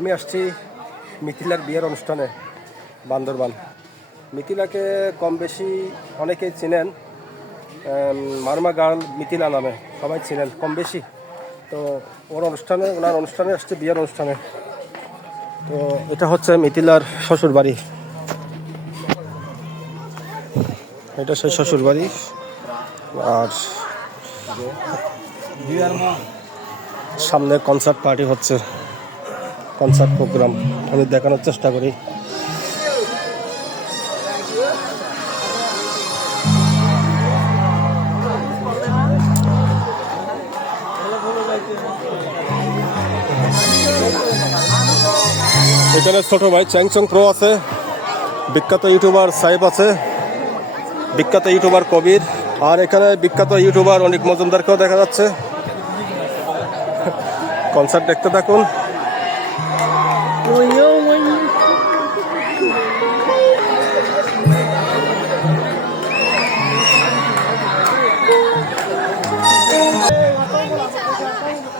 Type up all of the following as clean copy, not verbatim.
আমি আসছি মিথিলার বিয়ের অনুষ্ঠানে বান্দরবান। মিথিলাকে কম বেশি অনেকেই চিনেন, মারমা গার্ল মিথিলা নামে সবাই চিনেন কম বেশি। তো ওনার অনুষ্ঠানে আসছে, বিয়ের অনুষ্ঠানে। তো এটা হচ্ছে মিথিলার শ্বশুর বাড়ি, এটা সেই শ্বশুর বাড়ি। আর সামনে কনসার্ট পার্টি হচ্ছে, কনসার্ট প্রোগ্রাম আমি দেখানোর চেষ্টা করি। এখানে ছোট ভাই চ্যাংচং প্রো আছে, বিখ্যাত ইউটিউবার সাহেব আছে, বিখ্যাত ইউটিউবার কবির, আর এখানে বিখ্যাত ইউটিউবার অনেক মজুমদারকেও দেখা যাচ্ছে। কনসার্ট দেখতে থাকুন।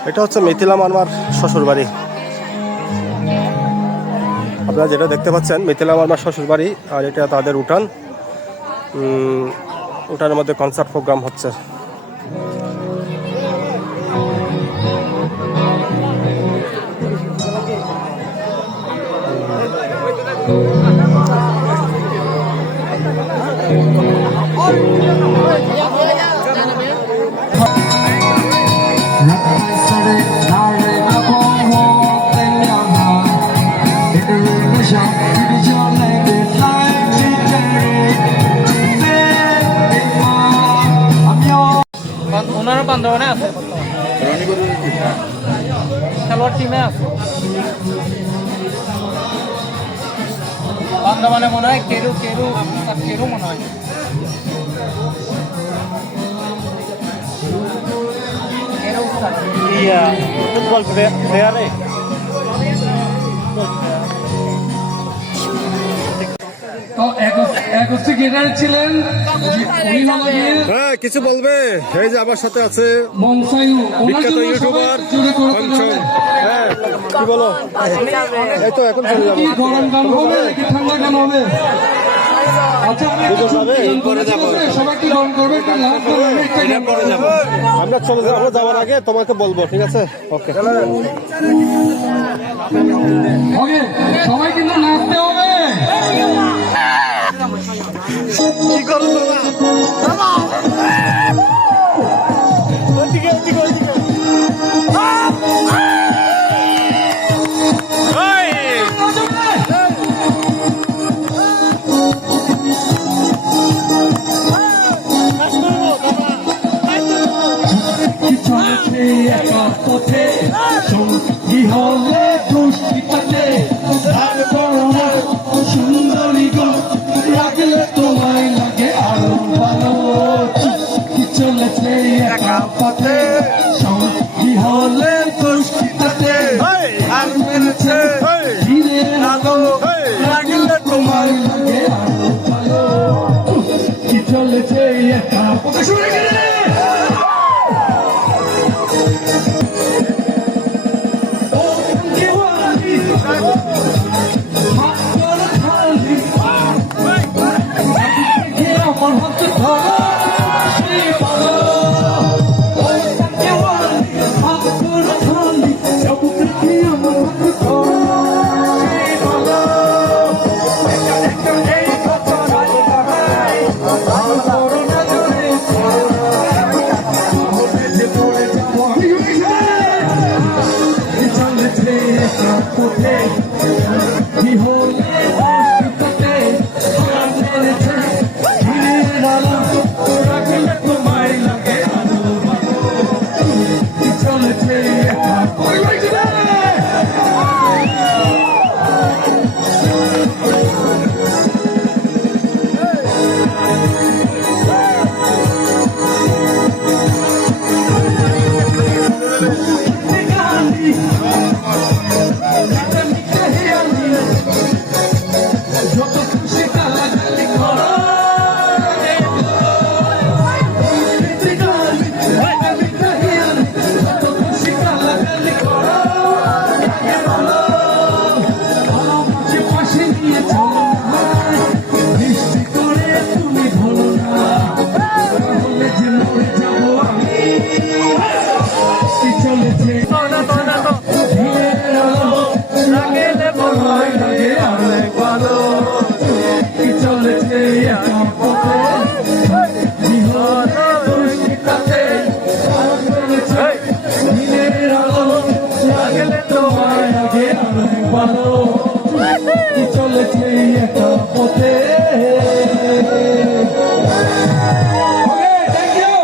এটা হচ্ছে মিথিলা মারমার শ্বশুর বাড়ি। আপনারা যেটা দেখতে পাচ্ছেন মিথিলা মারমার শ্বশুর বাড়ি, আর এটা তাদের উঠান। উঠানের মধ্যে কনসার্ট প্রোগ্রাম হচ্ছে। ওনারা বান্দরবানে আছে, খেলোয়াড় টিমে আছে বান্দরবানে মনে হয়। কেরু মনে হয়। ফুটবল প্লেয়ারে ছিলেন কিছু বলবে? এই যে আমার সাথে আছে বিখ্যাত ইউটিউবার হ্যাঁ, কি বলো? এই তো এখন চলে যাবো। গরম গান হবে নাকি ঠান্ডা গান হবে? আচ্ছা, সবাই কি গান করবে? আমরা চলে যাবো, আমরা যাওয়ার আগে তোমাকে বলবো, ঠিক আছে? ওকে, সবাই কিন্তু নাচতে হবে। কি করো তোমরা? সুন্দরী গো লাগলে তোমায় লাগে আরো ভালো। চলেছে একা পথে সঙ্গী হলে দুষ্টিতে আর মেরেছে দিনের আলো লাগলে তোমায় লাগে আরো ভালো। কি চলেছে একা পথে শুনে গেলে ভালো কি চলেছে একটা পথে থ্যাংক ইউ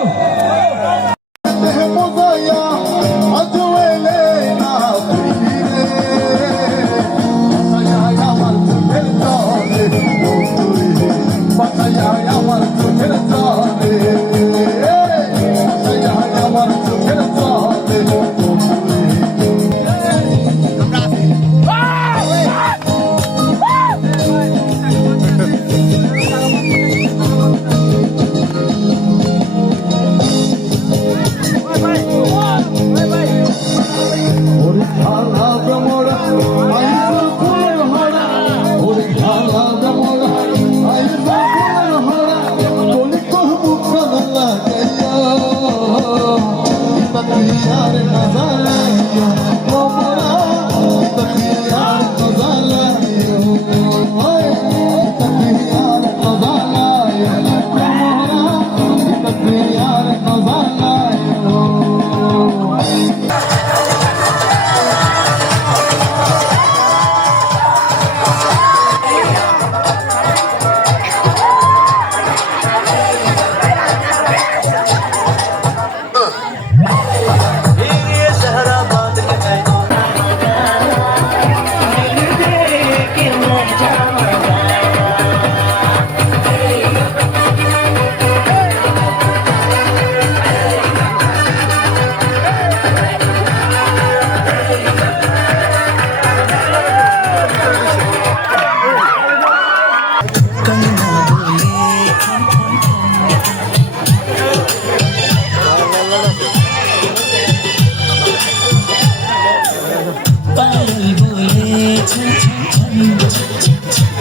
पायल बोले छन छन छन छन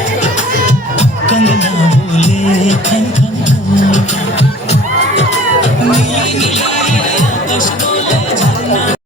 कंगना बोले खन खन खन